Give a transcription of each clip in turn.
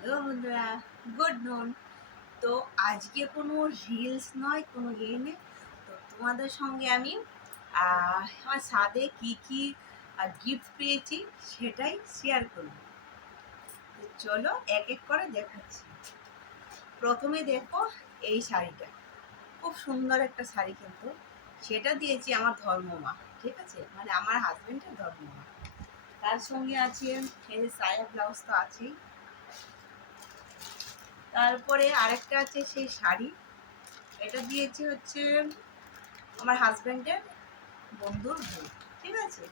Hello বন্ধুরা, good নুন। তো আজকে কোনো রিলস নয়, কোনো নেই। তো তোমাদের সঙ্গে আমি আমার ছাদে কী কী গিফট পেয়েছি সেটাই শেয়ার করব। তো চলো এক এক করে দেখাচ্ছি। প্রথমে দেখো এই শাড়িটা, খুব সুন্দর একটা শাড়ি, কিন্তু সেটা দিয়েছি আমার ধর্মমা। ঠিক আছে, মানে আমার হাজবেন্ডের ধর্মমা। তার সঙ্গে আছে এই যে সায়া ব্লাউজ তো আছেই। তারপরে আরেকটা আছে সেই শাড়ি, এটা দিয়েছি হচ্ছে আমার হাজব্যান্ডের বন্ধুর বউ। ঠিক আছে,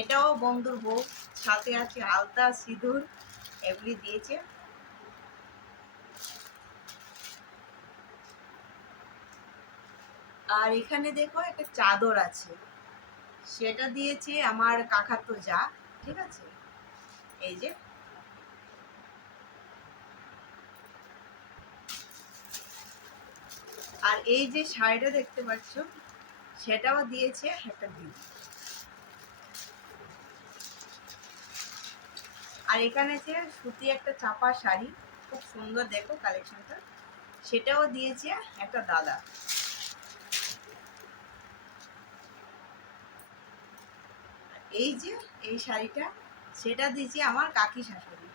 এটাও বন্ধুর বউ, সাথে আছে আলতা সিঁদুর, এগুলি দিয়েছে। আর এখানে দেখো একটা চাদর আছে, সেটা দিয়েছে আমার কাকাতো যা। ঠিক আছে, এই যে। আর এই যে শাড়িটা দেখতে পাচ্ছ, সেটাও দিয়েছে একটা দিদি। আর এখানে আছে সুতি একটা চাপা শাড়ি, খুব সুন্দর, দেখো কালেকশনটা, সেটাও দিয়েছে একটা দাদা। এই যে এই শাড়িটা, সেটা দিয়েছি আমার কাকি শাশুড়ি।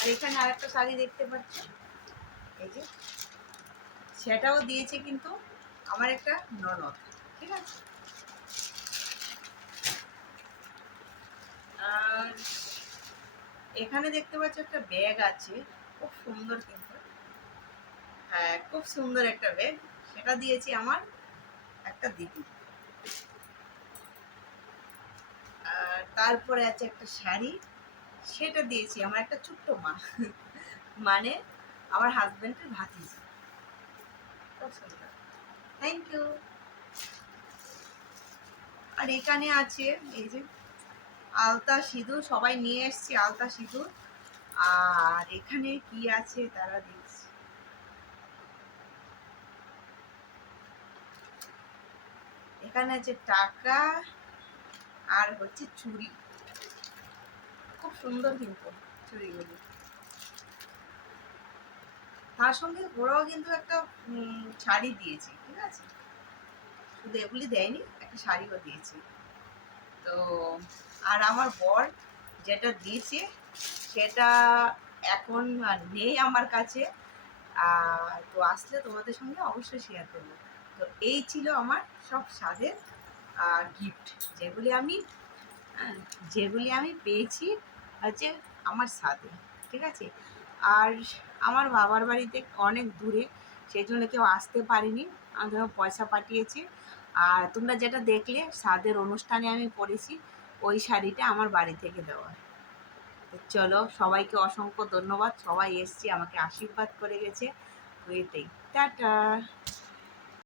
আর এখানে আরেকটা শাড়ি দেখতে পাচ্ছ, এই যে, সেটাও দিয়েছে কিন্তু আমার একটা ননদ। ঠিক আছে। আর এখানে দেখতে পাচ্ছ একটা ব্যাগ আছে, খুব সুন্দর, কিন্তু হ্যাঁ, খুব সুন্দর একটা ব্যাগ, সেটা দিয়েছি আমার একটা দিদি। আর তারপরে আছে একটা শাড়ি, সেটা দিয়েছি আমার একটা ছোট্ট মা, মানে আমার হাজবেন্ডের ভাতিজি। খুব সুন্দর, থ্যাংক ইউ। আর এখানে আছে এই যে আলতা সিঁদুর, সবাই নিয়ে এসছি আলতা সিঁদুর। আর এখানে কি আছে তারা দিচ্ছি, এখানে আছে টাকা আর হচ্ছে চুড়ি, খুব সুন্দর কিন্তু চুড়িগুলি। তার সঙ্গে ওরাও কিন্তু একটা শাড়ি দিয়েছে। ঠিক আছে, শুধু এগুলি দেয়নি, একটা শাড়িও দিয়েছে। তো আর আমার বর যেটা দিয়েছে সেটা এখন নেই আমার কাছে, তো আসলে তোমাদের সঙ্গে অবশ্যই শেয়ার করবো। তো এই ছিল আমার সব স্বাদের গিফট, যেগুলি আমি যেগুলি আমি পেয়েছি হচ্ছে আমার স্বাদে। ঠিক আছে। আর আমার বাবার বাড়িতে অনেক দূরে, সেই জন্য কেউ আসতে পারিনি, আমি ধরো পয়সা পাঠিয়েছি। আর তোমরা যেটা দেখলে স্বাদের অনুষ্ঠানে আমি পরেছি, ওই শাড়িটা আমার বাড়ি থেকে দেওয়া। তো চলো, সবাইকে অসংখ্য ধন্যবাদ, সবাই এসছে আমাকে আশীর্বাদ করে গেছে। তো এটাই, টাটা।